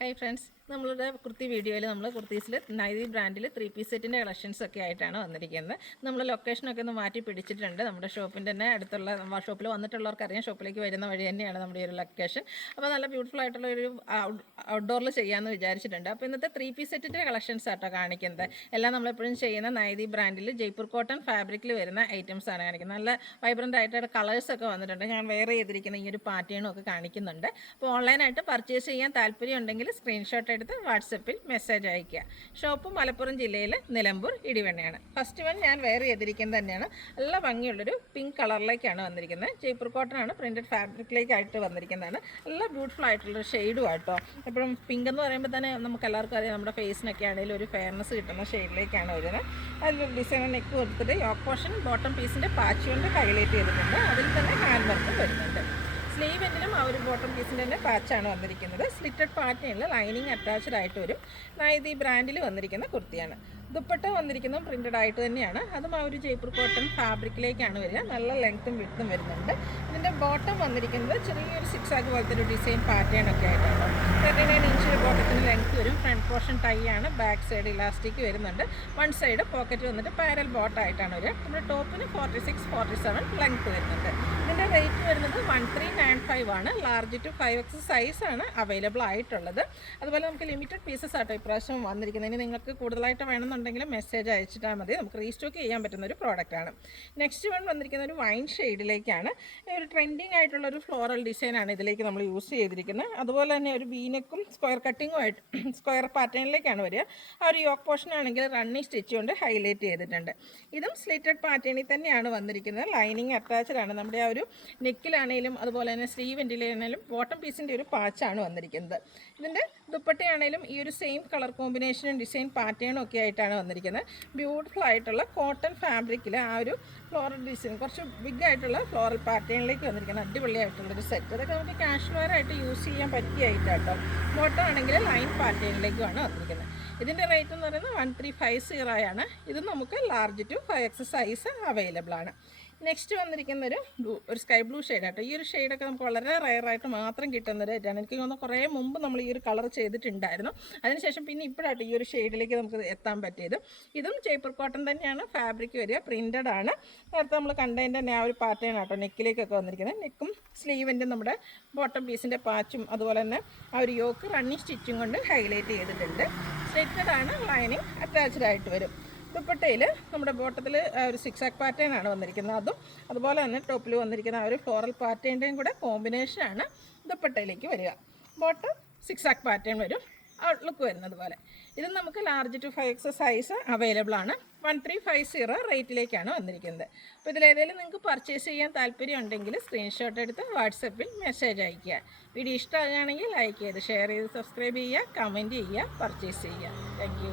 Hi friends, നമ്മളുടെ കുർത്തി വീഡിയോയിൽ നമ്മൾ കുർത്തീസിൽ നൈതി ബ്രാൻഡിൽ 3 പീസ് സെറ്റിൻ്റെ കളക്ഷൻസ് ഒക്കെ ആയിട്ടാണ് വന്നിരിക്കുന്നത്. നമ്മൾ ലൊക്കേഷനൊക്കെ ഒന്ന് മാറ്റി പിടിച്ചിട്ടുണ്ട്. നമ്മുടെ ഷോപ്പിൻ്റെ തന്നെ അടുത്തുള്ള ഷോപ്പിൽ വന്നിട്ടുള്ളവർക്കറിയാം, ഷോപ്പിലേക്ക് വരുന്ന വഴി തന്നെയാണ് നമ്മുടെ ഈ ഒരു ലൊക്കേഷൻ. അപ്പോൾ നല്ല ബ്യൂട്ടിഫുൾ ആയിട്ടുള്ള ഒരു ഔട്ട്ഡോറിൽ ചെയ്യാമെന്ന് വിചാരിച്ചിട്ടുണ്ട്. അപ്പോൾ ഇന്നത്തെ 3 പീസ് സെറ്റിൻ്റെ കളക്ഷൻസ് ആട്ടോ കാണിക്കുന്നത്. എല്ലാം നമ്മളെപ്പോഴും ചെയ്യുന്ന നൈതി ബ്രാൻഡിൽ ജയ്പൂർ കോട്ടൺ ഫാബ്രിക്കിൽ വരുന്ന ഐറ്റംസ് ആണ് കാണിക്കുന്നത്. നല്ല വൈബ്രൻ്റ് ആയിട്ട് കളേഴ്സൊക്കെ വന്നിട്ടുണ്ട്. ഞാൻ വെയർ ചെയ്തിരിക്കുന്ന ഈ ഒരു പാറ്റേണും ഒക്കെ കാണിക്കുന്നുണ്ട്. അപ്പോൾ ഓൺലൈനായിട്ട് പർച്ചേസ് ചെയ്യാൻ താല്പര്യം ഉണ്ടെങ്കിൽ സ്ക്രീൻഷോട്ട് എടുത്ത് വാട്സപ്പിൽ മെസ്സേജ് അയയ്ക്കുക. ഷോപ്പ് മലപ്പുറം ജില്ലയിൽ നിലമ്പൂർ ഇടിവണ്ണയാണ്. ഫസ്റ്റ് വൺ ഞാൻ വെയർ ചെയ്തിരിക്കുന്നത് തന്നെയാണ്. നല്ല ഭംഗിയുള്ളൊരു പിങ്ക് കളറിലേക്കാണ് വന്നിരിക്കുന്നത്. ജയ്പൂർ കോട്ടൺ ആണ്, പ്രിൻറ്റഡ് ഫാബ്രിക്കിലേക്കായിട്ട് വന്നിരിക്കുന്നതാണ്. നല്ല ബ്യൂട്ടിഫുൾ ആയിട്ടുള്ളൊരു ഷെയ്ഡും ആട്ടോ. എപ്പോഴും പിങ്ക് എന്ന് പറയുമ്പോൾ തന്നെ നമുക്ക് എല്ലാവർക്കും അറിയാം, നമ്മുടെ ഫേസിനൊക്കെ ആണെങ്കിലും ഒരു ഫെയർനെസ് കിട്ടുന്ന ഷെയ്ഡിലേക്കാണ് വരുന്നത്. അതിൽ ഡിസൈനർ നെക്ക് കൊടുത്തിട്ട് യോക്ക് പോർഷൻ ബോട്ടം പീസിൻ്റെ പാച്ച് കൊണ്ട് ഹൈലൈറ്റ് ചെയ്തിട്ടുണ്ട്. അതിൽ തന്നെ ഹാൻഡ് വർക്കും വരുന്നുണ്ട്. സ്ലീവ് എൻഡിലും ആ ഒരു ബോട്ടം പീസിൻ്റെ തന്നെ പാച്ചാണ് വന്നിരിക്കുന്നത്. സ്ലിറ്റഡ് പാറ്റേണിൽ ലൈനിങ് അറ്റാച്ച്ഡ് ആയിട്ട് വരും. നൈതി ബ്രാൻഡിൽ വന്നിരിക്കുന്ന കുർത്തിയാണ്. ദുപ്പട്ട വന്നിരിക്കുന്നതും പ്രിൻറ്റഡ് ആയിട്ട് തന്നെയാണ്. അതും ആ ഒരു ജയ്പൂർ കോട്ടൺ ഫാബ്രിക്കിലേക്കാണ് വരിക. നല്ല ലെങ്ത്തും വിഡ്ത്തും വരുന്നുണ്ട്. ഇതിൻ്റെ ബോട്ടം വന്നിരിക്കുന്നത് ചെറിയൊരു സിക്സാഗ് പോലത്തെ ഒരു ഡിസൈൻ പാറ്റേൺ ഒക്കെ ആയിട്ടാണ്. 39 ഇഞ്ച് ബോട്ടത്തിന് ലെങ്ത്ത് വരും. ഫ്രണ്ട് പോർഷൻ ടൈ ആണ്, ബാക്ക് സൈഡ് ഇലാസ്റ്റിക് വരുന്നുണ്ട്. വൺ സൈഡ് പോക്കറ്റ് വന്നിട്ട് പാരൽ ബോട്ടായിട്ടാണ് വരിക. നമ്മുടെ ടോപ്പിന് 46-47 ലെങ്ത്ത് വരുന്നുണ്ട്. ഇതിൻ്റെ റേറ്റ് വരുന്നത് 1395 ആണ്. ലാർജ് ടു 5X സൈസാണ് അവൈലബിൾ ആയിട്ടുള്ളത്. അതുപോലെ നമുക്ക് ലിമിറ്റഡ് പീസസ് ആട്ടോ ഇപ്രാവശ്യം വന്നിരിക്കുന്നത്. ഇനി നിങ്ങൾക്ക് കൂടുതലായിട്ട് വേണമെന്നുണ്ടെങ്കിൽ മെസ്സേജ് അയച്ചിട്ടാൽ മതി. നമുക്ക് റീസ്റ്റോക്ക് ചെയ്യാൻ പറ്റുന്ന ഒരു പ്രോഡക്റ്റാണ്. നെക്സ്റ്റ് വൺ വന്നിരിക്കുന്ന ഒരു വൈൻ ഷെയ്ഡിലേക്കാണ്. ഒരു ട്രെൻഡിങ് ആയിട്ടുള്ള ഒരു ഫ്ലോറൽ ഡിസൈനാണ് ഇതിലേക്ക് നമ്മൾ യൂസ് ചെയ്തിരിക്കുന്നത്. അതുപോലെ തന്നെ ഒരു വീനെക്കും സ്ക്വയർ കട്ടിങ്ങും ആയിട്ട് സ്ക്വയർ പാറ്റേണിലേക്കാണ് വരിക. ആ ഒരു യോക്ക് പോർഷൻ ആണെങ്കിൽ റണ്ണിങ് സ്റ്റിച്ച് കൊണ്ട് ഹൈലൈറ്റ് ചെയ്തിട്ടുണ്ട്. ഇതും സ്ലിറ്റഡ് പാറ്റേണിൽ തന്നെയാണ് വന്നിരിക്കുന്നത്. ലൈനിങ് അറ്റാച്ച്ഡ് ആണ്. നമ്മുടെ ആ ഒരു നെക്കിലാണെങ്കിലും അതുപോലെ തന്നെ സ്ലീവ് എൻഡിലാണെങ്കിലും ബോട്ടം പീസിൻ്റെ ഒരു പാച്ചാണ് വന്നിരിക്കുന്നത്. ഇതിൻ്റെ ദുപ്പട്ടയാണെങ്കിലും ഈ ഒരു സെയിം കളർ കോമ്പിനേഷനും ഡിസൈൻ പാറ്റേണും ഒക്കെ ആയിട്ടാണ് വന്നിരിക്കുന്നത്. ബ്യൂട്ടിഫുൾ ആയിട്ടുള്ള കോട്ടൺ ഫാബ്രിക്കിൽ ആ ഒരു ഫ്ലോറൽ ഡിസൈൻ കുറച്ച് ബിഗ് ആയിട്ടുള്ള ഫ്ലോറൽ പാറ്റേണിലേക്ക് വന്നിരിക്കുന്നത്. അടിപൊളിയായിട്ടുള്ളൊരു സെറ്റ്. അതൊക്കെ നമുക്ക് കാഷ്വൽ വെയർ ആയിട്ട് യൂസ് ചെയ്യാൻ പറ്റിയായിട്ടാട്ടോ. ബോട്ടം ആണെങ്കിൽ ലൈൻ പാറ്റേണിലേക്കുമാണ് വന്നിരിക്കുന്നത്. ഇതിൻ്റെ റേറ്റ് എന്ന് പറയുന്നത് 1350 ആണ്. ഇത് നമുക്ക് large to 5X size available ആണ്. നെക്സ്റ്റ് വന്നിരിക്കുന്ന ഒരു സ്കൈ ബ്ലൂ ഷെയ്ഡാട്ടോ. ഈ ഒരു ഷെയ്ഡൊക്കെ നമുക്ക് വളരെ റയറായിട്ട് മാത്രം കിട്ടുന്ന ഒരു ഐറ്റാണ്. എനിക്ക് തോന്നുന്നു കുറേ മുമ്പ് നമ്മൾ ഈ ഒരു കളർ ചെയ്തിട്ടുണ്ടായിരുന്നു. അതിനുശേഷം പിന്നെ ഇപ്പോഴാട്ടോ ഈ ഒരു ഷെയ്ഡിലേക്ക് നമുക്ക് എത്താൻ പറ്റിയത്. ഇതും ജയ്പൂർ കോട്ടൺ തന്നെയാണ് ഫാബ്രിക് വരിക. പ്രിൻറ്റഡ് ആണ്. നേരത്തെ നമ്മൾ കണ്ടതിൻ്റെ തന്നെ ആ ഒരു പാറ്റേൺ ആട്ടോ നെക്കിലേക്കൊക്കെ വന്നിരിക്കുന്നത്. നെക്കും സ്ലീവിൻ്റെ നമ്മുടെ ബോട്ടം പീസിൻ്റെ പാച്ചും അതുപോലെ തന്നെ ആ ഒരു യോക്ക് റണ്ണിങ് സ്റ്റിച്ചും കൊണ്ട് ഹൈലൈറ്റ് ചെയ്തിട്ടുണ്ട്. സ്ട്രെയിറ്റഡ് ആണ്. ലൈനിങ് അറ്റാച്ച്ഡ് ആയിട്ട് വരും. ദുപ്പട്ടയിൽ നമ്മുടെ ബോട്ടത്തിൽ ഒരു സിക്സാക് പാറ്റേൺ ആണ് വന്നിരിക്കുന്നത്. അതും അതുപോലെ തന്നെ ടോപ്പിൽ വന്നിരിക്കുന്ന ആ ഒരു ഫ്ലോറൽ പാറ്റേണിൻ്റെയും കൂടെ കോമ്പിനേഷനാണ് ദുപ്പട്ടയിലേക്ക് വരിക. ബോട്ടം സിക്സാക് പാറ്റേൺ വരും. ഔട്ട്ലുക്ക് വരുന്നത് പോലെ. ഇത് നമുക്ക് large to 5X size available ആണ്. 1350 റേറ്റിലേക്കാണ് വന്നിരിക്കുന്നത്. അപ്പോൾ ഇതിലേതെങ്കിലും നിങ്ങൾക്ക് പർച്ചേസ് ചെയ്യാൻ താല്പര്യം ഉണ്ടെങ്കിൽ സ്ക്രീൻഷോട്ട് എടുത്ത് വാട്സപ്പിൽ മെസ്സേജ് അയയ്ക്കുക. വീഡിയോ ഇഷ്ടമാകുകയാണെങ്കിൽ ലൈക്ക് ചെയ്ത് ഷെയർ ചെയ്ത് സബ്സ്ക്രൈബ് ചെയ്യുക, കമൻറ്റ് ചെയ്യുക, പർച്ചേസ് ചെയ്യുക. Thank you.